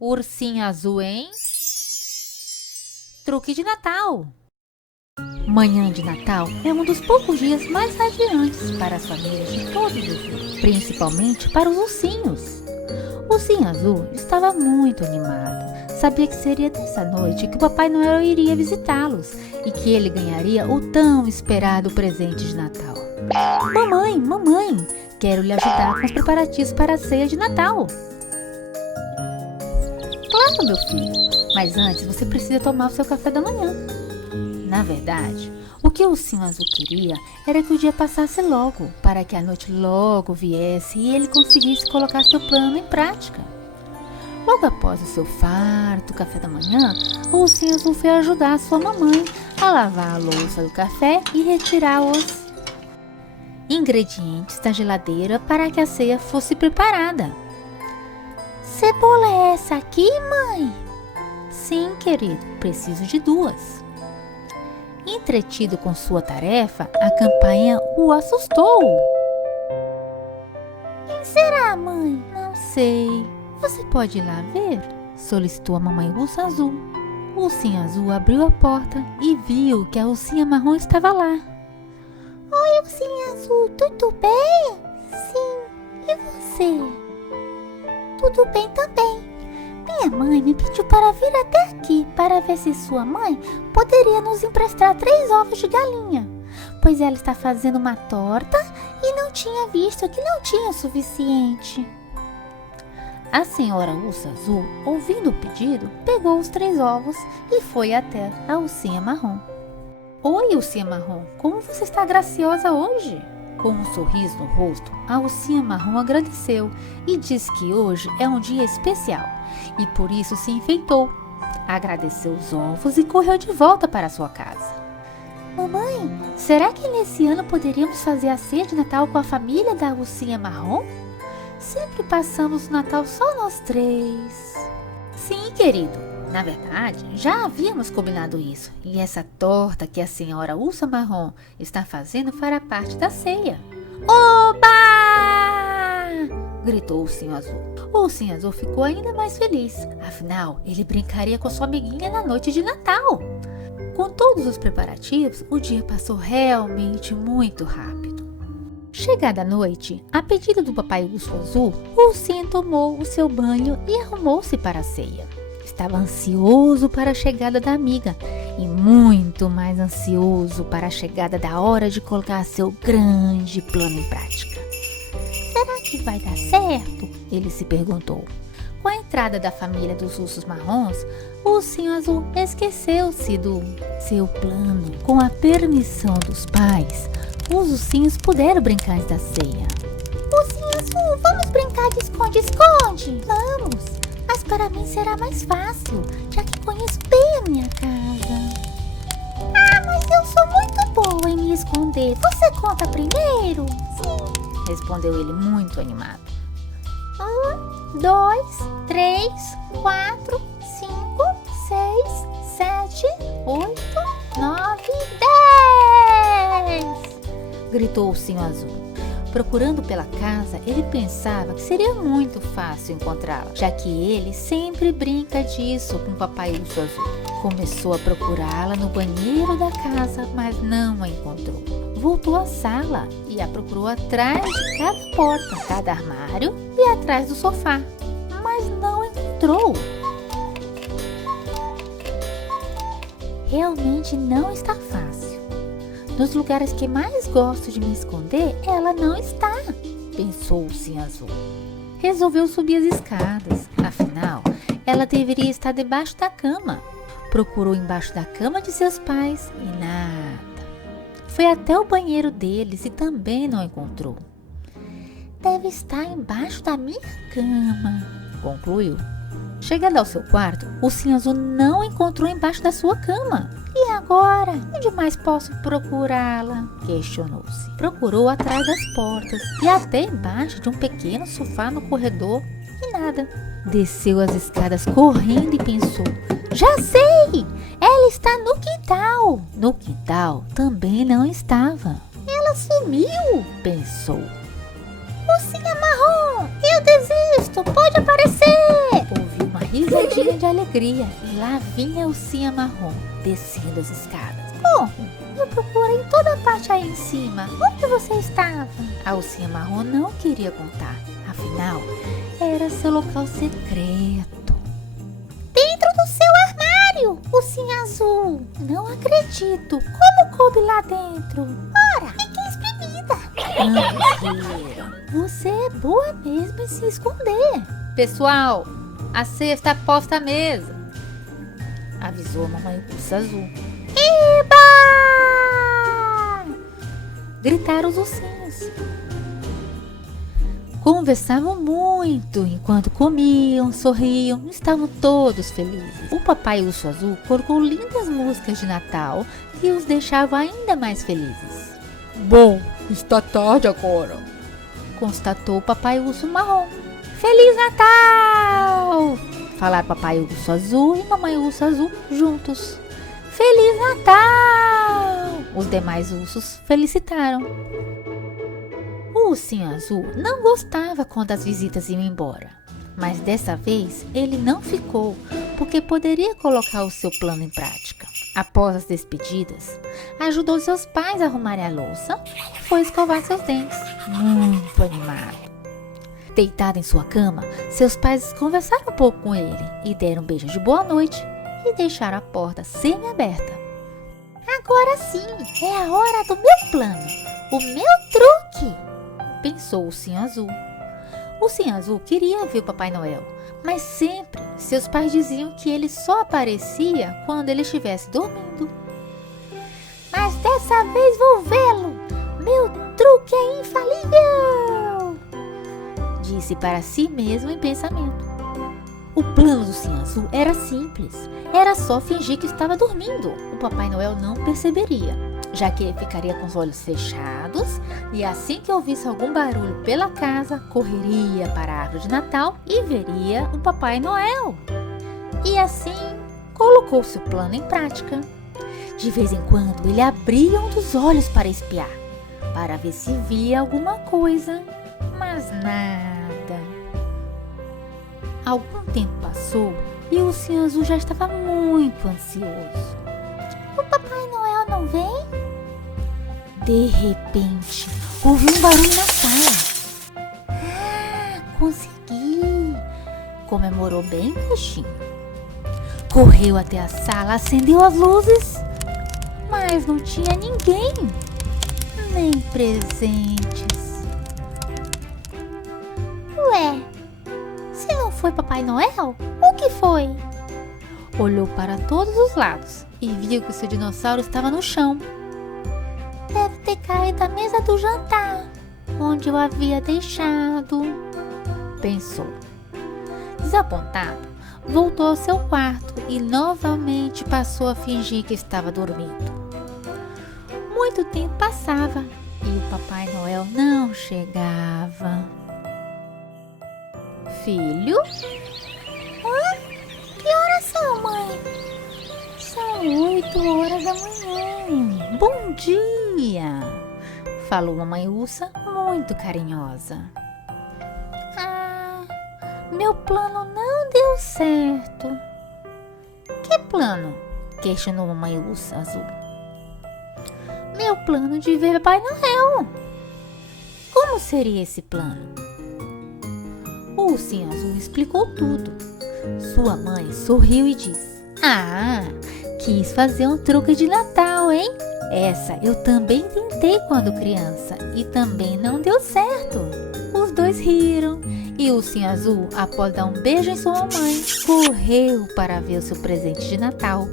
Ursinho azul, hein? Truque de Natal. Manhã de Natal é um dos poucos dias mais radiantes para as famílias de todos os ursos, principalmente para os ursinhos. O Ursinho Azul estava muito animado. Sabia que seria nessa noite que o Papai Noel iria visitá-los e que ele ganharia o tão esperado presente de Natal. Mamãe, mamãe, quero lhe ajudar com os preparativos para a ceia de Natal. Claro, meu filho, mas antes você precisa tomar o seu café da manhã. Na verdade, o que o Ursinho Azul queria era que o dia passasse logo, para que a noite logo viesse e ele conseguisse colocar seu plano em prática. Logo após o seu farto café da manhã, o Ursinho Azul foi ajudar a sua mamãe a lavar a louça do café e retirar os ingredientes da geladeira para que a ceia fosse preparada. Cebola é essa aqui, mãe? Sim, querido, preciso de 2. Entretido com sua tarefa, a campainha o assustou. Quem será, mãe? Não sei. Você pode ir lá ver? Solicitou a mamãe Urso Azul. O Ursinho Azul abriu a porta e viu que a ursinha marrom estava lá. Oi, Ursinho Azul, tudo bem? Sim. E você? Tudo bem também. Minha mãe me pediu para vir até aqui para ver se sua mãe poderia nos emprestar 3 ovos de galinha, pois ela está fazendo uma torta e não tinha visto que não tinha o suficiente. A senhora Urso Azul, ouvindo o pedido, pegou os 3 ovos e foi até a ursinha marrom. Oi, ursinha marrom, como você está graciosa hoje? Com um sorriso no rosto, a ursinha marrom agradeceu e disse que hoje é um dia especial e por isso se enfeitou. Agradeceu os ovos e correu de volta para sua casa. Mamãe, será que nesse ano poderíamos fazer a ceia de Natal com a família da ursinha marrom? Sempre passamos o Natal só nós 3. Sim, querido. Na verdade, já havíamos combinado isso, e essa torta que a senhora Ursa Marrom está fazendo fará parte da ceia. Oba! Gritou o Ursinho Azul. O Ursinho Azul ficou ainda mais feliz, afinal, ele brincaria com sua amiguinha na noite de Natal. Com todos os preparativos, o dia passou realmente muito rápido. Chegada a noite, a pedido do Papai Urso Azul, o ursinho tomou o seu banho e arrumou-se para a ceia. Estava ansioso para a chegada da amiga e muito mais ansioso para a chegada da hora de colocar seu grande plano em prática. Será que vai dar certo? Ele se perguntou. Com a entrada da família dos ursos marrons, o Ursinho Azul esqueceu-se do seu plano. Com a permissão dos pais, os ursinhos puderam brincar antes da ceia. Ursinho Azul, vamos brincar de esconde-esconde? Vamos! Mas para mim será mais fácil, já que conheço bem a minha casa. Ah, mas eu sou muito boa em me esconder. Você conta primeiro? Sim, respondeu ele muito animado. 1, 2, 3, 4, 5, 6, 7, 8, 9, 10! Gritou o Ursinho Azul. Procurando pela casa, ele pensava que seria muito fácil encontrá-la, já que ele sempre brinca disso com o Papai Urso Azul. Começou a procurá-la no banheiro da casa, mas não a encontrou. Voltou à sala e a procurou atrás de cada porta, cada armário e atrás do sofá, mas não encontrou. Realmente não está fácil. Nos lugares que mais gosto de me esconder, ela não está, pensou o Ursinho Azul. Resolveu subir as escadas, afinal, ela deveria estar debaixo da cama. Procurou embaixo da cama de seus pais e nada. Foi até o banheiro deles e também não encontrou. Deve estar embaixo da minha cama, concluiu. Chegando ao seu quarto, o Ursinho Azul não encontrou embaixo da sua cama. E agora? Onde mais posso procurá-la? Questionou-se. Procurou atrás das portas e até embaixo de um pequeno sofá no corredor e nada. Desceu as escadas correndo e pensou: já sei! Ela está no quintal. No quintal também não estava. Ela sumiu, pensou. Ursinha Marrom, eu desisto, pode aparecer! Ouviu uma risadinha de alegria e lá vinha a Ursinha Marrom, descendo as escadas. Bom, eu procurei toda parte aí em cima. Onde você estava? A Ursinha Marrom não queria contar, afinal, era seu local secreto. Dentro do seu armário, Ursinha Azul. Não acredito, como coube lá dentro? Ora, fique espremida. Ambos riram. Você é boa mesmo em se esconder. Pessoal, a cesta posta à mesa, avisou a mamãe ursa azul. Eba! Gritaram os ursinhos. Conversavam muito enquanto comiam, sorriam, estavam todos felizes. O papai urso azul colocou lindas músicas de Natal que os deixavam ainda mais felizes. Bom, está tarde agora, constatou o papai urso marrom. Feliz Natal! Falaram papai urso azul e mamãe urso azul juntos. Feliz Natal! Os demais ursos felicitaram. O ursinho azul não gostava quando as visitas iam embora, mas dessa vez ele não ficou, porque poderia colocar o seu plano em prática. Após as despedidas, ajudou seus pais a arrumarem a louça e foi escovar seus dentes, muito animado. Deitado em sua cama, seus pais conversaram um pouco com ele e deram um beijo de boa noite e deixaram a porta semi-aberta. Agora sim, é a hora do meu plano, o meu truque, pensou o ursinho azul. O ursinho azul queria ver o Papai Noel, mas sempre seus pais diziam que ele só aparecia quando ele estivesse dormindo. Mas dessa vez vou vê-lo, meu truque é infalível, disse para si mesmo em pensamento. O plano do ursinho azul era simples, era só fingir que estava dormindo. O Papai Noel não perceberia, já que ele ficaria com os olhos fechados e assim que ouvisse algum barulho pela casa, correria para a árvore de Natal e veria o Papai Noel. E assim colocou seu plano em prática. De vez em quando ele abria um dos olhos para espiar, para ver se via alguma coisa, mas nada. Algum tempo passou e o ursinho azul já estava muito ansioso. O Papai Noel não vem? De repente, ouviu um barulho na sala. Ah, consegui! Comemorou bem baixinho. Correu até a sala, acendeu as luzes, mas não tinha ninguém, nem presentes. Ué, se não foi Papai Noel, o que foi? Olhou para todos os lados e viu que o seu dinossauro estava no chão. Deve ter caído da mesa do jantar, onde eu havia deixado, pensou. Desapontado, voltou ao seu quarto e novamente passou a fingir que estava dormindo. Muito tempo passava e o Papai Noel não chegava. Filho? Hã? Que horas são, mãe? São 8 horas da manhã. Bom dia! Falou mamãe ursa muito carinhosa. Ah, meu plano não deu certo. Que plano? Questionou mamãe ursa azul. Meu plano de ver Papai Noel. Como seria esse plano? O ursinho azul explicou tudo. Sua mãe sorriu e disse: Ah, quis fazer um truque de Natal, hein? Essa eu também tentei quando criança e também não deu certo. Os dois riram e o ursinho azul, após dar um beijo em sua mãe, correu para ver o seu presente de Natal.